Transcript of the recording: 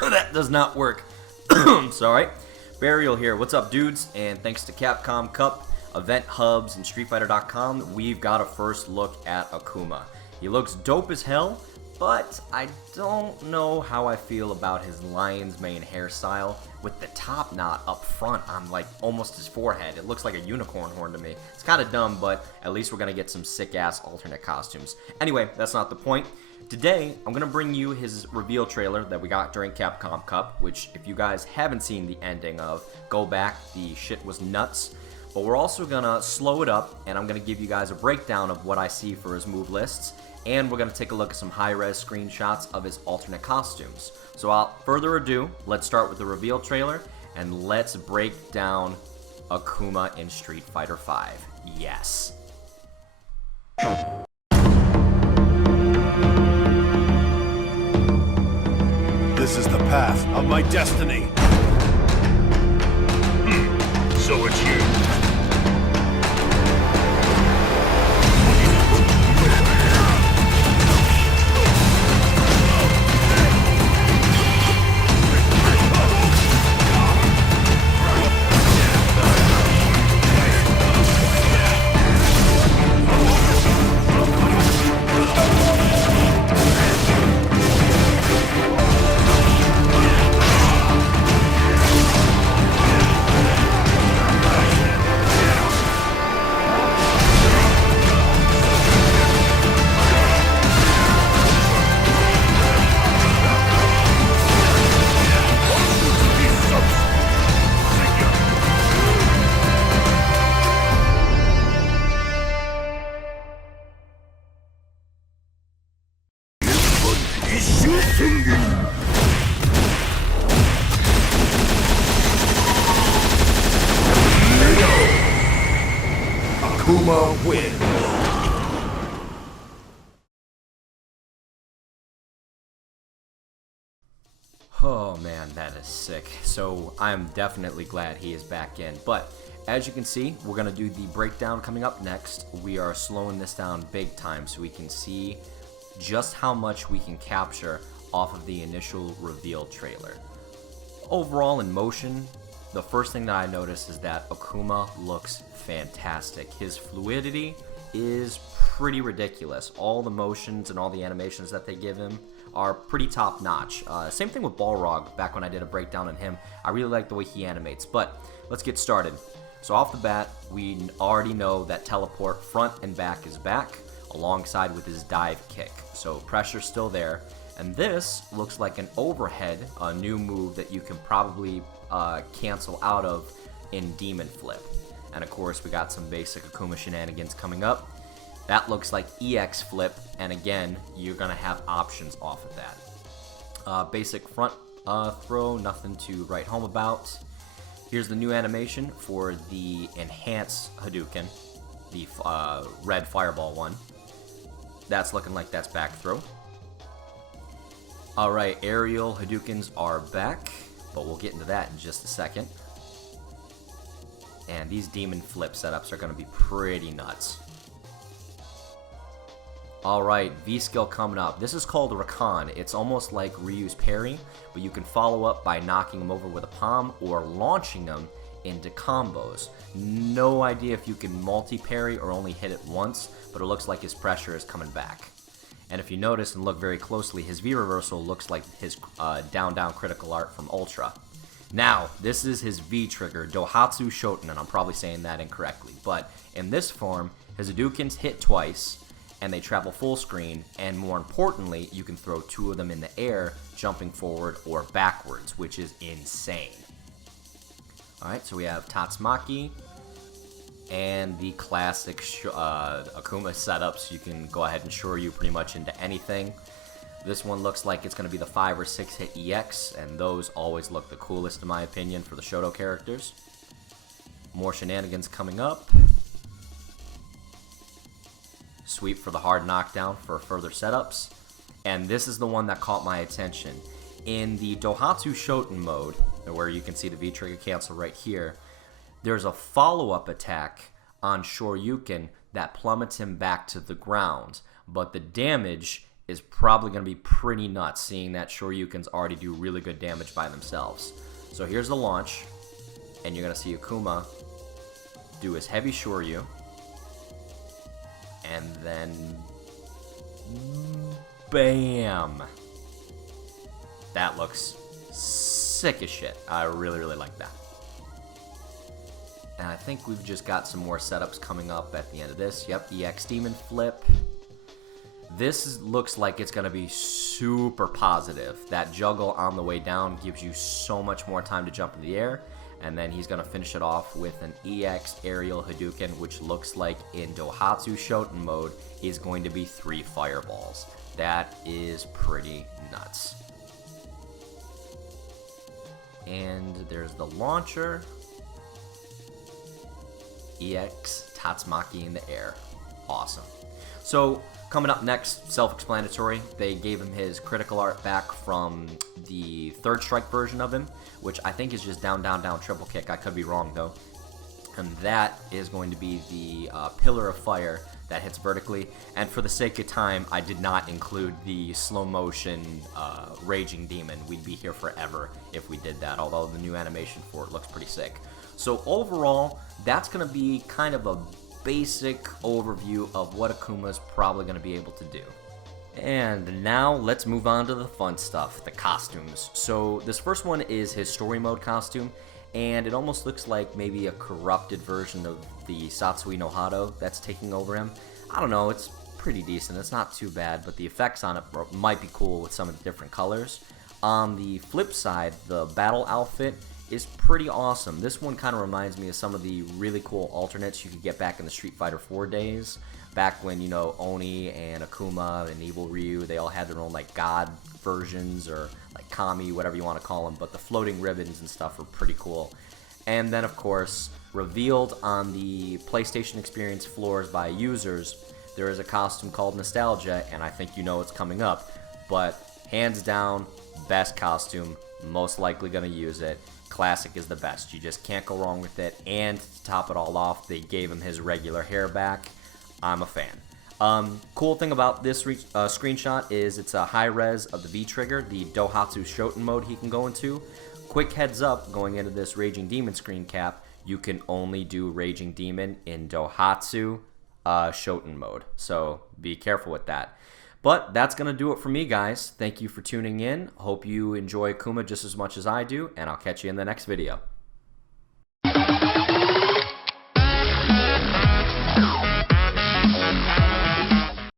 That does not work. Sorry. Berial here. What's up, dudes? And thanks to Capcom Cup, Event Hubs, and StreetFighter.com, we've got a first look at Akuma. He looks dope as hell, but I don't know how I feel about his lion's mane hairstyle with the top knot up front on like almost his forehead. It looks like a unicorn horn to me. It's kind of dumb, but at least we're going to get some sick-ass alternate costumes. Anyway, that's not the point. Today, I'm going to bring you his reveal trailer that we got during Capcom Cup, which if you guys haven't seen the ending of, go back, the shit was nuts. But we're also going to slow it up, and I'm going to give you guys a breakdown of what I see for his move lists, and we're going to take a look at some high-res screenshots of his alternate costumes. So without further ado, let's start with the reveal trailer, and let's break down Akuma in Street Fighter V. Yes. This is the path of my destiny. So it's you. Akuma wins. Oh man, that is sick. So I'm definitely glad he is back in. But as you can see, we're going to do the breakdown coming up next. We are slowing this down big time so we can see just how much we can capture off of the initial reveal trailer. Overall in motion, the first thing that I noticed is that Akuma looks fantastic. His fluidity is pretty ridiculous. All the motions and all the animations that they give him are pretty top notch. Same thing with Balrog back when I did a breakdown on him. I really like the way he animates, but let's get started. So off the bat, we already know that teleport front and back is back alongside with his dive kick. So pressure's still there. And this looks like an overhead, a new move that you can probably cancel out of in Demon Flip. And of course, we got some basic Akuma shenanigans coming up. That looks like EX Flip, and again, you're going to have options off of that. Basic front throw, nothing to write home about. Here's the new animation for the enhanced Hadouken, the red fireball one. That's looking like that's back throw. Alright, aerial Hadoukens are back, but we'll get into that in just a second. And these Demon Flip setups are going to be pretty nuts. Alright, V-skill coming up. This is called Rakan. It's almost like Ryu's parry, but you can follow up by knocking him over with a palm or launching him into combos. No idea if you can multi-parry or only hit it once, but it looks like his pressure is coming back. And if you notice and look very closely, his V-reversal looks like his down-down critical art from Ultra. Now, this is his V-trigger, Dohatsu Shoten, and I'm probably saying that incorrectly, but in this form, his Hadoukens hit twice, and they travel full screen, and more importantly, you can throw two of them in the air, jumping forward or backwards, which is insane. Alright, so we have Tatsumaki, and the classic Akuma setups. You can go ahead and Shoryu pretty much into anything. This one looks like it's going to be the 5 or 6 hit EX, and those always look the coolest in my opinion for the Shoto characters. More shenanigans coming up. Sweep for the hard knockdown for further setups. And this is the one that caught my attention. In the Dohatsu Shoten mode, where you can see the V-trigger cancel right here, there's a follow-up attack on Shoryuken that plummets him back to the ground, but the damage is probably going to be pretty nuts, seeing that Shoryukens already do really good damage by themselves. So here's the launch, and you're going to see Akuma do his heavy Shoryu, and then bam! That looks sick as shit. I really, really like that. And I think we've just got some more setups coming up at the end of this. Yep, EX Demon Flip. This looks like it's going to be super positive. That juggle on the way down gives you so much more time to jump in the air. And then he's going to finish it off with an EX Aerial Hadouken, which looks like in Dohatsu Shoten mode is going to be 3 fireballs. That is pretty nuts. And there's the launcher. EX Tatsumaki in the air. Awesome. So, coming up next, self-explanatory. They gave him his critical art back from the third strike version of him, which I think is just down, down, down, triple kick. I could be wrong, though. And that is going to be the Pillar of Fire that hits vertically. And for the sake of time, I did not include the slow-motion Raging Demon. We'd be here forever if we did that, although the new animation for it looks pretty sick. So overall, that's going to be kind of a basic overview of what Akuma's probably going to be able to do. And now let's move on to the fun stuff, the costumes. So this first one is his story mode costume, and it almost looks like maybe a corrupted version of the Satsui no Hado that's taking over him. I don't know, it's pretty decent, it's not too bad, but the effects on it might be cool with some of the different colors. On the flip side, the battle outfit is pretty awesome. This one kind of reminds me of some of the really cool alternates you could get back in the Street Fighter 4 days. Back when, you know, Oni and Akuma and Evil Ryu, they all had their own, like, god versions or, like, Kami, whatever you want to call them. But the floating ribbons and stuff are pretty cool. And then, of course, revealed on the PlayStation Experience floors by users, there is a costume called Nostalgia, and I think you know it's coming up. But, hands down, best costume, most likely going to use it. Classic is the best. You just can't go wrong with it. And to top it all off, they gave him his regular hair back. I'm a fan. Cool thing about this screenshot is it's a high res of the V-Trigger, the Dohatsu Shoten mode he can go into. Quick heads up, going into this Raging Demon screen cap, you can only do Raging Demon in Dohatsu Shoten mode. So be careful with that. But that's going to do it for me, guys. Thank you for tuning in. Hope you enjoy Akuma just as much as I do, and I'll catch you in the next video.